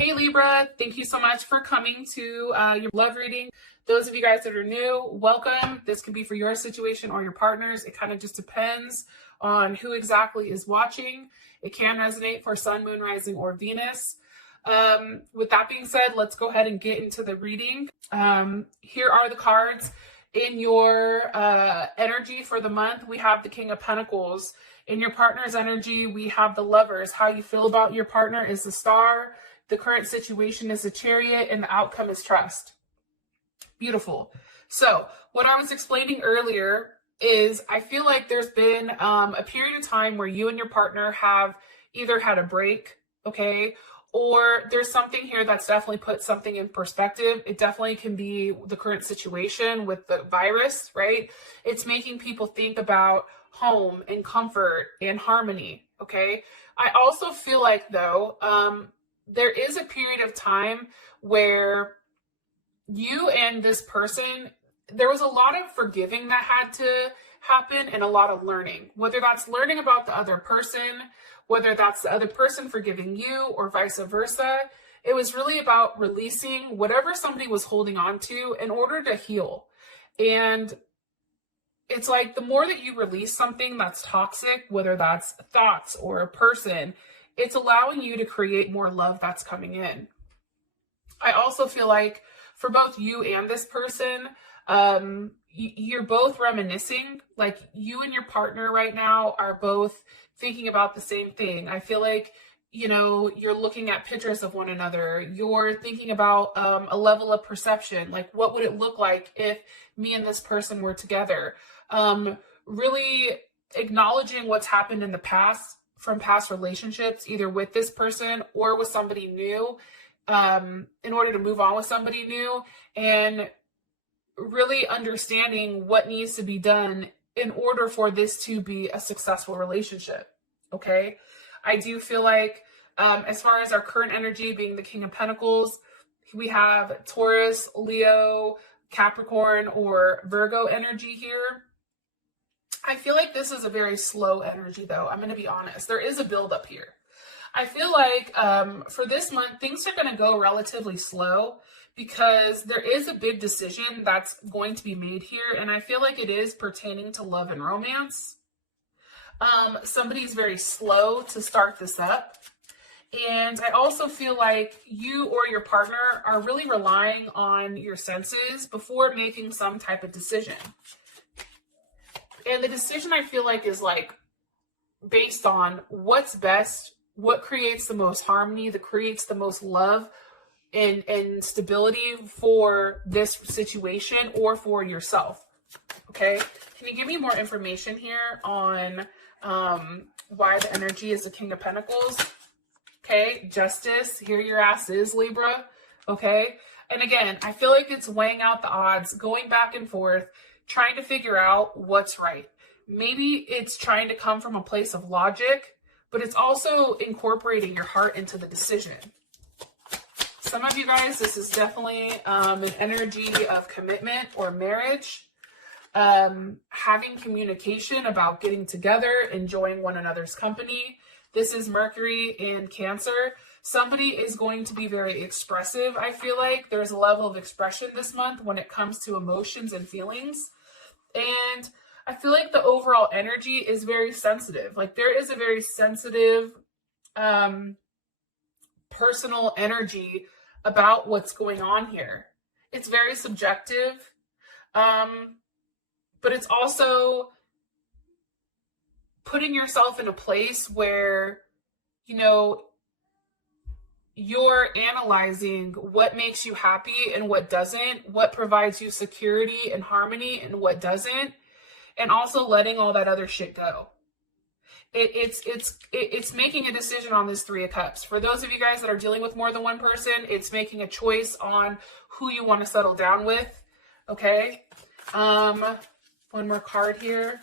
Hey Libra, thank you so much for coming to your love reading. Those of you guys that are new, welcome. This can be for your situation or your partner's. It kind of just depends on who exactly is watching. It can resonate for Sun, Moon, Rising, or Venus. With that being said, let's go ahead and get into the reading. Here are the cards. In your energy for the month, we have the King of Pentacles. In your partner's energy, we have the Lovers. How you feel about your partner is the Star. The current situation is the Chariot, and the outcome is trust. Beautiful. So what I was explaining earlier is I feel like there's been a period of time where you and your partner have either had a break, okay, or there's something here that's definitely put something in perspective. It definitely can be the current situation with the virus, right? It's making people think about home and comfort and harmony, okay? I also feel like, though, there is a period of time where you and this person, there was a lot of forgiving that had to happen and a lot of learning, whether that's learning about the other person, whether that's the other person forgiving you or vice versa. It was really about releasing whatever somebody was holding on to in order to heal. And it's like the more that you release something that's toxic, whether that's thoughts or a person, it's allowing you to create more love that's coming in. I also feel like for both you and this person, you're both reminiscing. Like you and your partner right now are both thinking about the same thing. I feel like, you know, you're looking at pictures of one another. You're thinking about a level of perception. Like, what would it look like if me and this person were together? Really acknowledging what's happened in the past from past relationships, either with this person or with somebody new, in order to move on with somebody new, and really understanding what needs to be done in order for this to be a successful relationship. Okay. I do feel like, as far as our current energy being the King of Pentacles, we have Taurus, Leo, Capricorn, or Virgo energy here. I feel like this is a very slow energy, though. I'm going to be honest. There is a buildup here. I feel like for this month, things are going to go relatively slow because there is a big decision that's going to be made here. And I feel like it is pertaining to love and romance. Somebody's very slow to start this up. And I also feel like you or your partner are really relying on your senses before making some type of decision. And the decision, I feel like, is like based on what's best, what creates the most harmony, that creates the most love and stability for this situation or for yourself. Okay. Can you give me more information here on why the energy is the King of Pentacles? Okay. Justice. Here your ass is, Libra. Okay. And again, I feel like it's weighing out the odds, going back and forth, trying to figure out what's right. Maybe it's trying to come from a place of logic, but it's also incorporating your heart into the decision. Some of you guys, this is definitely an energy of commitment or marriage, having communication about getting together, enjoying one another's company. This is Mercury in Cancer. Somebody is going to be very expressive. I feel like there's a level of expression this month when it comes to emotions and feelings. And I feel like the overall energy is very sensitive. Like there is a very sensitive, personal energy about what's going on here. It's very subjective, but it's also putting yourself in a place where, you know, you're analyzing what makes you happy and what doesn't, what provides you security and harmony and what doesn't, and also letting all that other shit go. It's making a decision on this Three of Cups. For those of you guys that are dealing with more than one person, it's making a choice on who you want to settle down with. Okay. One more card here.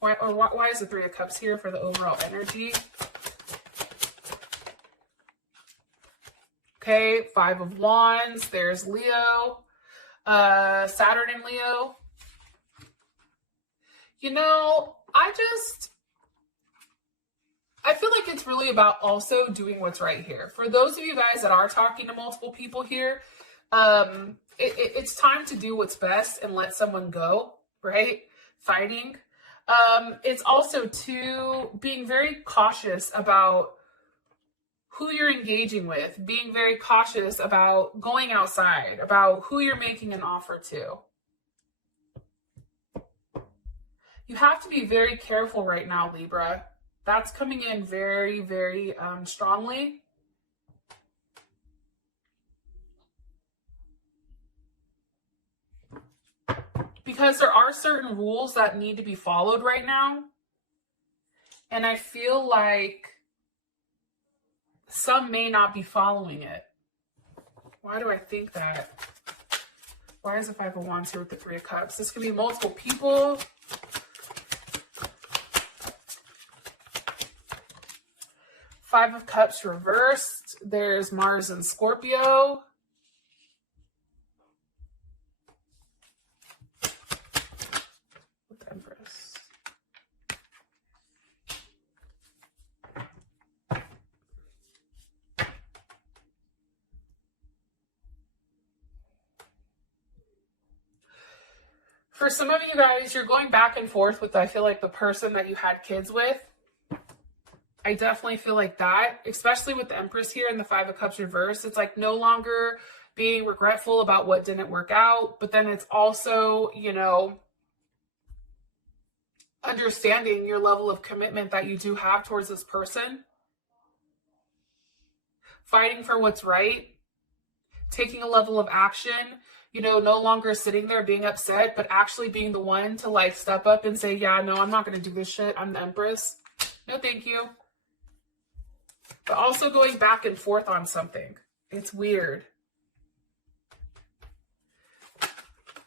Why is the Three of Cups here for the overall energy? Okay, Five of Wands. There's Leo, Saturn and Leo. You know, I feel like it's really about also doing what's right here. For those of you guys that are talking to multiple people here, it's time to do what's best and let someone go, right? Fighting. It's also to being very cautious about who you're engaging with, being very cautious about going outside, about who you're making an offer to. You have to be very careful right now, Libra. That's coming in very, very strongly. Because there are certain rules that need to be followed right now. And I feel like some may not be following it. Why do I think that? Why is the Five of Wands here with the Three of Cups? This could be multiple people. Five of Cups reversed. There's Mars and Scorpio. With the Empress. For some of you guys, you're going back and forth with, I feel like, the person that you had kids with. I definitely feel like that, especially with the Empress here and the Five of Cups reversed. It's like no longer being regretful about what didn't work out, but then it's also, you know, understanding your level of commitment that you do have towards this person. Fighting for what's right. Taking a level of action. You know, no longer sitting there being upset, but actually being the one to like step up and say, yeah, no, I'm not going to do this shit. I'm the Empress. No, thank you. But also going back and forth on something. It's weird.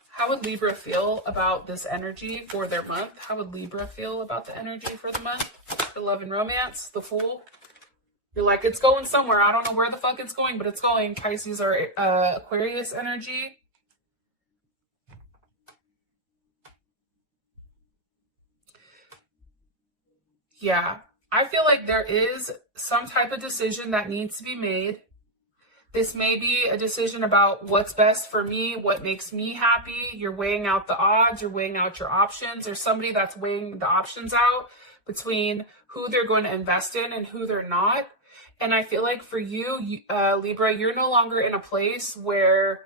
How would Libra feel about this energy for their month? How would Libra feel about the energy for the month? The love and romance, the Fool. You're like, it's going somewhere. I don't know where the fuck it's going, but it's going. Pisces are Aquarius energy. Yeah. I feel like there is some type of decision that needs to be made. This may be a decision about what's best for me, what makes me happy. You're weighing out the odds, you're weighing out your options. There's somebody that's weighing the options out between who they're going to invest in and who they're not. And I feel like for you, Libra, you're no longer in a place where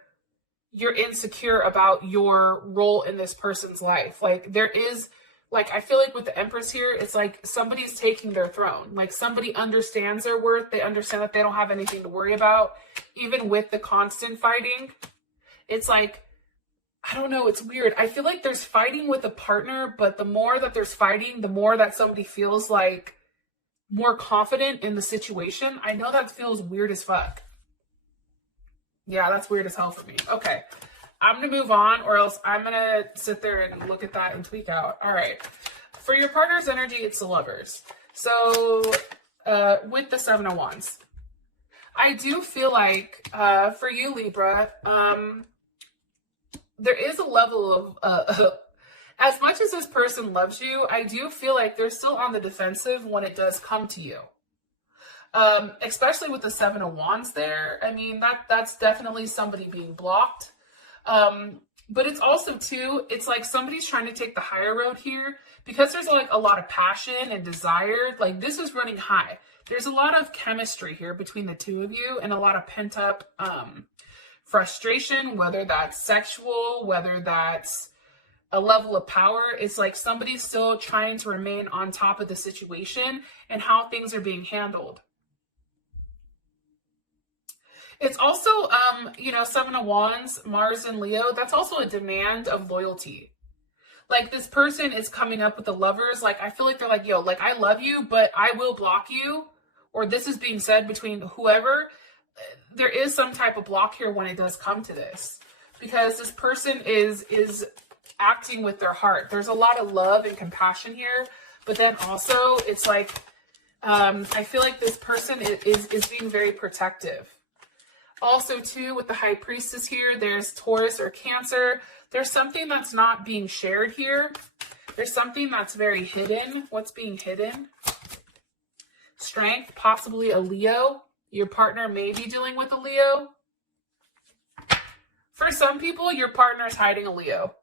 you're insecure about your role in this person's life. Like there is... Like, I feel like with the Empress here, it's like somebody's taking their throne. Like, somebody understands their worth. They understand that they don't have anything to worry about. Even with the constant fighting, it's like, I don't know, it's weird. I feel like there's fighting with a partner, but the more that there's fighting, the more that somebody feels like more confident in the situation. I know that feels weird as fuck. Yeah, that's weird as hell for me. Okay. I'm going to move on, or else I'm going to sit there and look at that and tweak out. All right. For your partner's energy, it's the Lovers. So with the Seven of Wands, I do feel like for you, Libra, there is a level of, as much as this person loves you, I do feel like they're still on the defensive when it does come to you. Especially with the Seven of Wands there. I mean, that's definitely somebody being blocked. But it's also too, it's like somebody's trying to take the higher road here because there's like a lot of passion and desire. Like this is running high. There's a lot of chemistry here between the two of you and a lot of pent up, frustration, whether that's sexual, whether that's a level of power. It's like somebody's still trying to remain on top of the situation and how things are being handled. It's also, you know, Seven of Wands, Mars and Leo, that's also a demand of loyalty. Like this person is coming up with the Lovers. Like, I feel like they're like, yo, like I love you, but I will block you. Or this is being said between whoever. There is some type of block here when it does come to this. Because this person is acting with their heart. There's a lot of love and compassion here. But then also, it's like, I feel like this person is being very protective. Also, too, with the High Priestess here, there's Taurus or Cancer. There's something that's not being shared here. There's something that's very hidden. What's being hidden? Strength, possibly a Leo. Your partner may be dealing with a Leo. For some people, your partner is hiding a Leo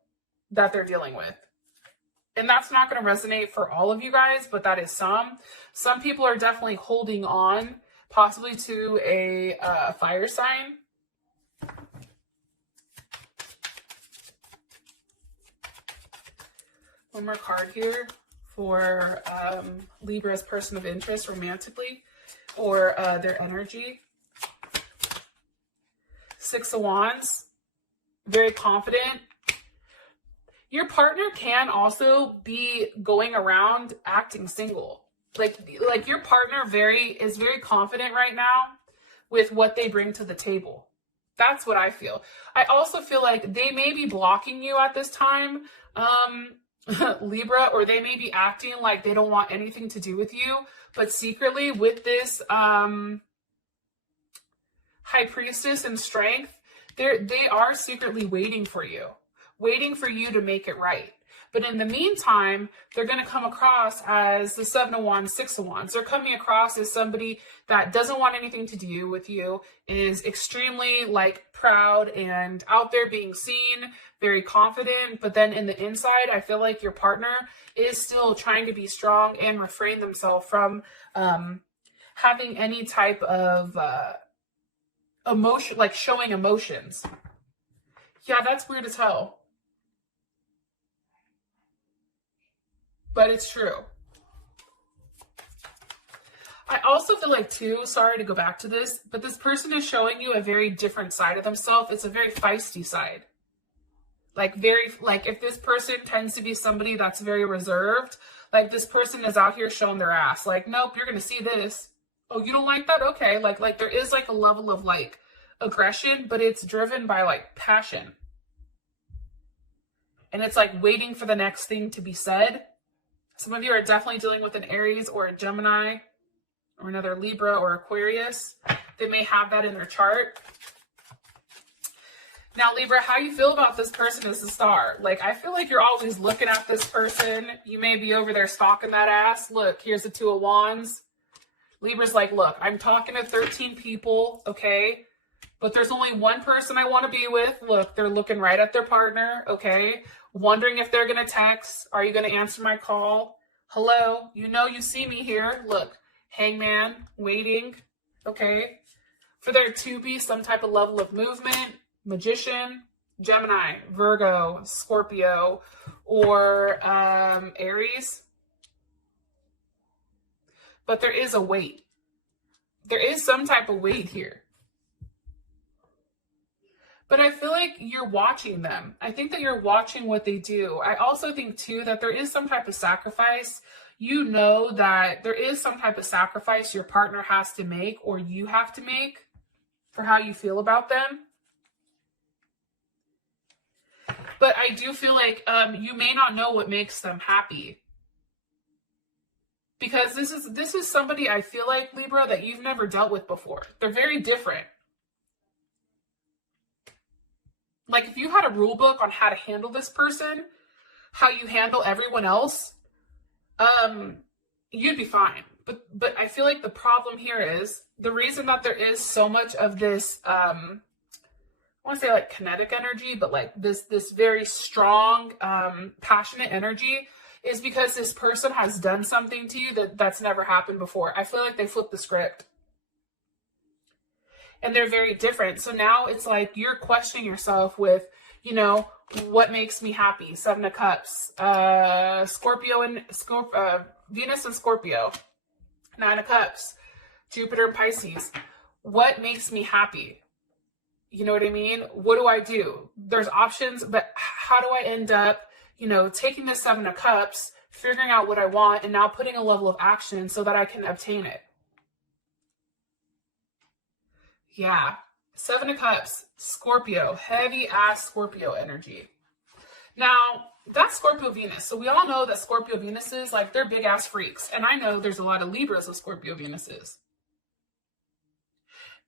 that they're dealing with. And that's not going to resonate for all of you guys, but that is some. Some people are definitely holding on, possibly to a fire sign. One more card here for Libra's person of interest romantically, or their energy. Six of Wands, very confident. Your partner can also be going around acting single. Like your partner is very confident right now with what they bring to the table. That's what I feel. I also feel like they may be blocking you at this time, Libra, or they may be acting like they don't want anything to do with you, but secretly with this High Priestess and Strength, they are secretly waiting for you to make it right. But in the meantime, they're going to come across as the Seven of Wands, Six of Wands. They're coming across as somebody that doesn't want anything to do with you, is extremely like proud and out there being seen, very confident. But then in the inside, I feel like your partner is still trying to be strong and refrain themselves from having any type of emotion, like showing emotions. Yeah, that's weird as hell. But it's true. I also feel like too, sorry to go back to this, but this person is showing you a very different side of themselves. It's a very feisty side. Like if this person tends to be somebody that's very reserved, like this person is out here showing their ass. Like, nope, you're going to see this. Oh, you don't like that? Okay. Like there is like a level of like aggression, but it's driven by like passion. And it's like waiting for the next thing to be said. Some of you are definitely dealing with an Aries or a Gemini or another Libra or Aquarius. They may have that in their chart. Now, Libra, how you feel about this person as a star? Like, I feel like you're always looking at this person. You may be over there stalking that ass. Look, here's the Two of Wands. Libra's like, look, I'm talking to 13 people, okay? But there's only one person I want to be with. Look, they're looking right at their partner, okay? Wondering if they're going to text. Are you going to answer my call? Hello? You know you see me here. Look, Hangman, waiting, okay? For there to be some type of level of movement, Magician, Gemini, Virgo, Scorpio, or Aries. But there is a wait. There is some type of wait here. But I feel like you're watching them. I think that you're watching what they do. I also think, too, that there is some type of sacrifice. You know that there is some type of sacrifice your partner has to make or you have to make for how you feel about them. But I do feel like you may not know what makes them happy. Because this is somebody, I feel like, Libra, that you've never dealt with before. They're very different. Like, if you had a rule book on how to handle this person, how you handle everyone else, you'd be fine. But I feel like the problem here is the reason that there is so much of this, I want to say like kinetic energy, but like this very strong, passionate energy is because this person has done something to you that's never happened before. I feel like they flipped the script. And they're very different. So now it's like you're questioning yourself with, you know, what makes me happy? Seven of Cups, Scorpio and Venus and Scorpio, Nine of Cups, Jupiter and Pisces. What makes me happy? You know what I mean? What do I do? There's options, but how do I end up, you know, taking the Seven of Cups, figuring out what I want, and now putting a level of action so that I can obtain it? Yeah. Seven of Cups, Scorpio, heavy ass Scorpio energy. Now, that's Scorpio Venus. So we all know that Scorpio Venuses, like, they're big ass freaks. And I know there's a lot of Libras with Scorpio Venuses.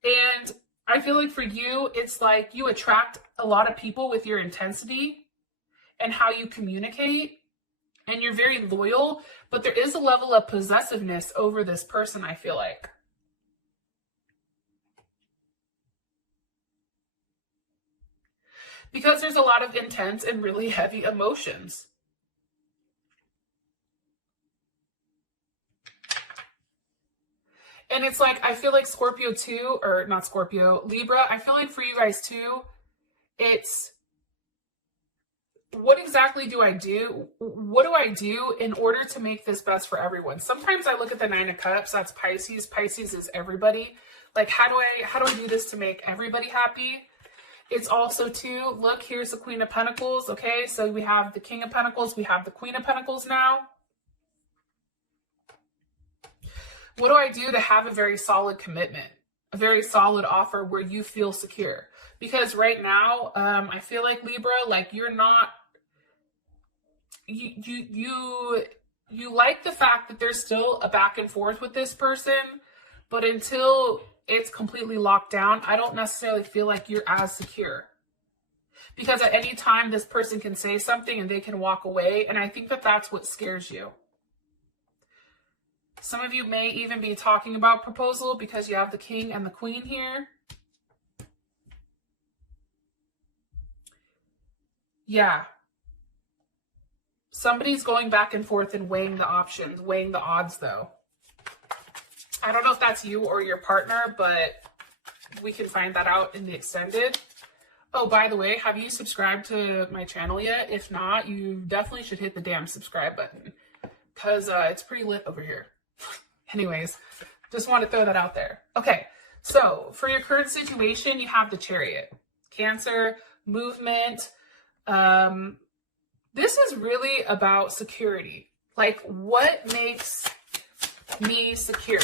And I feel like for you, it's like you attract a lot of people with your intensity and how you communicate and you're very loyal, but there is a level of possessiveness over this person, I feel like. Because there's a lot of intense and really heavy emotions. And it's like, I feel like Scorpio too, or not Scorpio, Libra, I feel like for you guys too, it's, what exactly do I do? What do I do in order to make this best for everyone? Sometimes I look at the Nine of Cups, that's Pisces. Pisces is everybody. Like, how do I do this to make everybody happy? It's also too, look, here's the Queen of Pentacles, okay? So we have the King of Pentacles, we have the Queen of Pentacles now. What do I do to have a very solid commitment, a very solid offer where you feel secure? Because right now, I feel like Libra, like you're not, you like the fact that there's still a back and forth with this person, but until it's completely locked down, I don't necessarily feel like you're as secure. Because at any time, this person can say something and they can walk away. And I think that that's what scares you. Some of you may even be talking about proposal because you have the King and the Queen here. Yeah. Somebody's going back and forth and weighing the options, weighing the odds though. I don't know if that's you or your partner, but we can find that out in the extended. Oh, by the way, have you subscribed to my channel yet? If not, you definitely should hit the damn subscribe button because it's pretty lit over here. Anyways, just want to throw that out there. Okay, so for your current situation, you have the Chariot. Cancer, movement. This is really about security. Like, what makes me secure?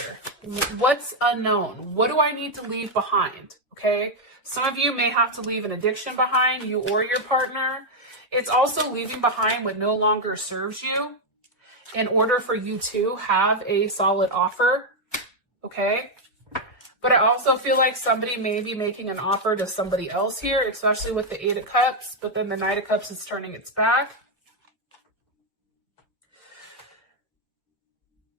What's unknown? What do I need to leave behind? Okay. Some of you may have to leave an addiction behind, you or your partner. It's also leaving behind what no longer serves you in order for you to have a solid offer. Okay. But I also feel like somebody may be making an offer to somebody else here, especially with the Eight of Cups, but then the Knight of Cups is turning its back.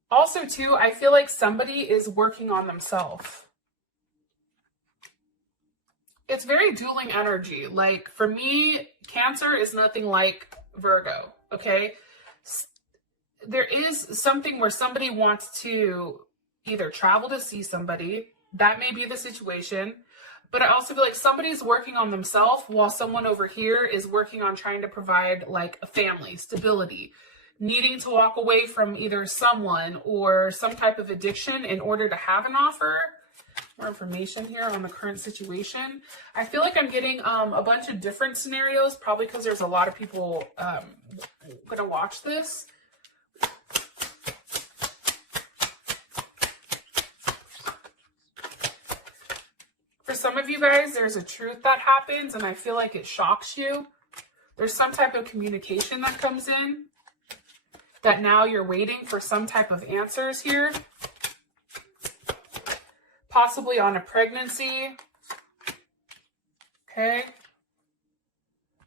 Also, too, I feel like somebody is working on themselves. It's very dueling energy. Like, for me, Cancer is nothing like Virgo, okay? There is something where somebody wants to either travel to see somebody. That may be the situation. But I also feel like somebody's working on themselves while someone over here is working on trying to provide, like, a family, stability, needing to walk away from either someone or some type of addiction in order to have an offer. More information here on the current situation. I feel like I'm getting a bunch of different scenarios, probably because there's a lot of people going to watch this. For some of you guys, there's a truth that happens and I feel like it shocks you. There's some type of communication that comes in that now you're waiting for some type of answers here. Possibly on a pregnancy. Okay.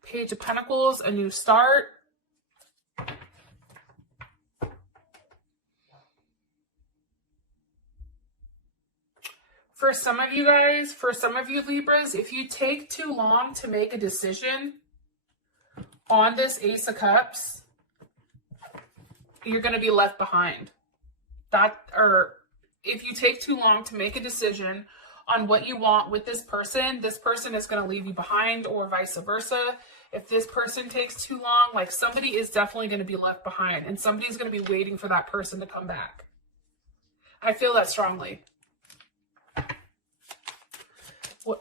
Page of Pentacles, a new start. For some of you guys, for some of you Libras, if you take too long to make a decision on this Ace of Cups, you're going to be left behind. If you take too long to make a decision on what you want with this person is going to leave you behind, or vice versa. If this person takes too long, like, somebody is definitely going to be left behind and somebody's going to be waiting for that person to come back. I feel that strongly.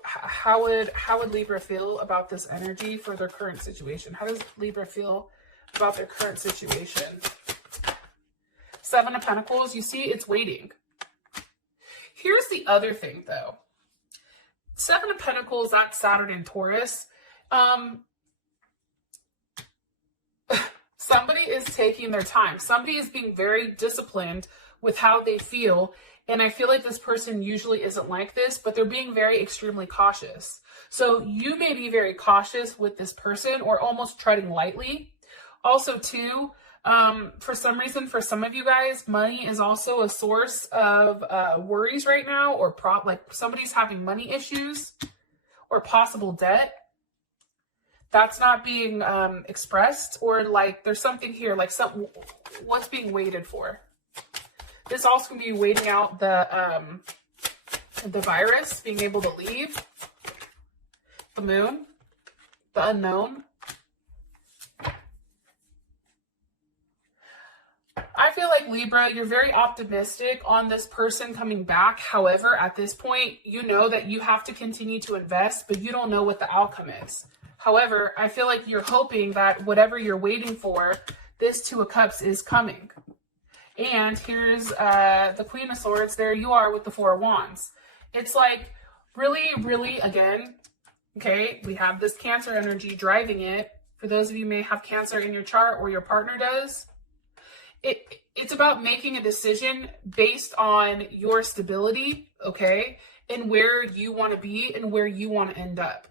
How would Libra feel about this energy for their current situation? How does Libra feel about their current situation? Seven of Pentacles, you see, it's waiting. Here's the other thing, though. Seven of Pentacles, that's Saturn and Taurus. Somebody is taking their time. Somebody is being very disciplined with how they feel. And I feel like this person usually isn't like this, but they're being very extremely cautious. So you may be very cautious with this person or almost treading lightly. Also, too, For some reason, for some of you guys, money is also a source of worries right now, or like somebody's having money issues or possible debt. That's not being expressed, or like there's something here, like what's being waited for. This also can be waiting out the virus, being able to leave, the moon, the unknown. I feel like Libra, you're very optimistic on this person coming back. However, at this point, you know that you have to continue to invest, but you don't know what the outcome is. However, I feel like you're hoping that whatever you're waiting for, this Two of Cups is coming. And here's the Queen of Swords. There you are with the Four of Wands. It's like really, really, again, okay, we have this Cancer energy driving it. For those of you who may have Cancer in your chart or your partner does, it's about making a decision based on your stability, okay, and where you want to be and where you want to end up.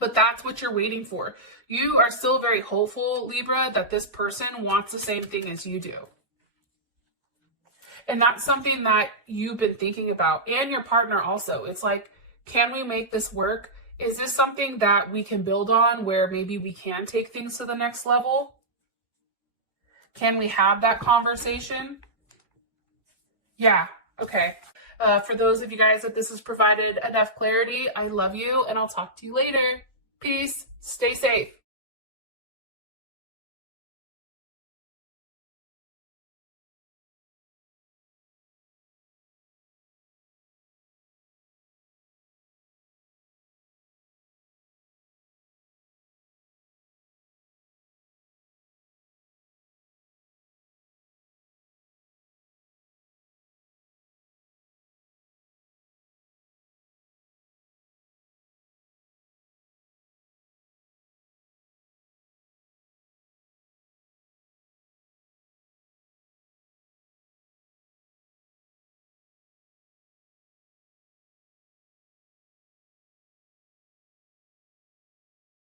But that's what you're waiting for. You are still very hopeful, Libra, that this person wants the same thing as you do. And that's something that you've been thinking about, and your partner also. It's like, can we make this work? Is this something that we can build on, where maybe we can take things to the next level? Can we have that conversation? Yeah, okay. For those of you guys that this has provided enough clarity, I love you, and I'll talk to you later. Peace. Stay safe.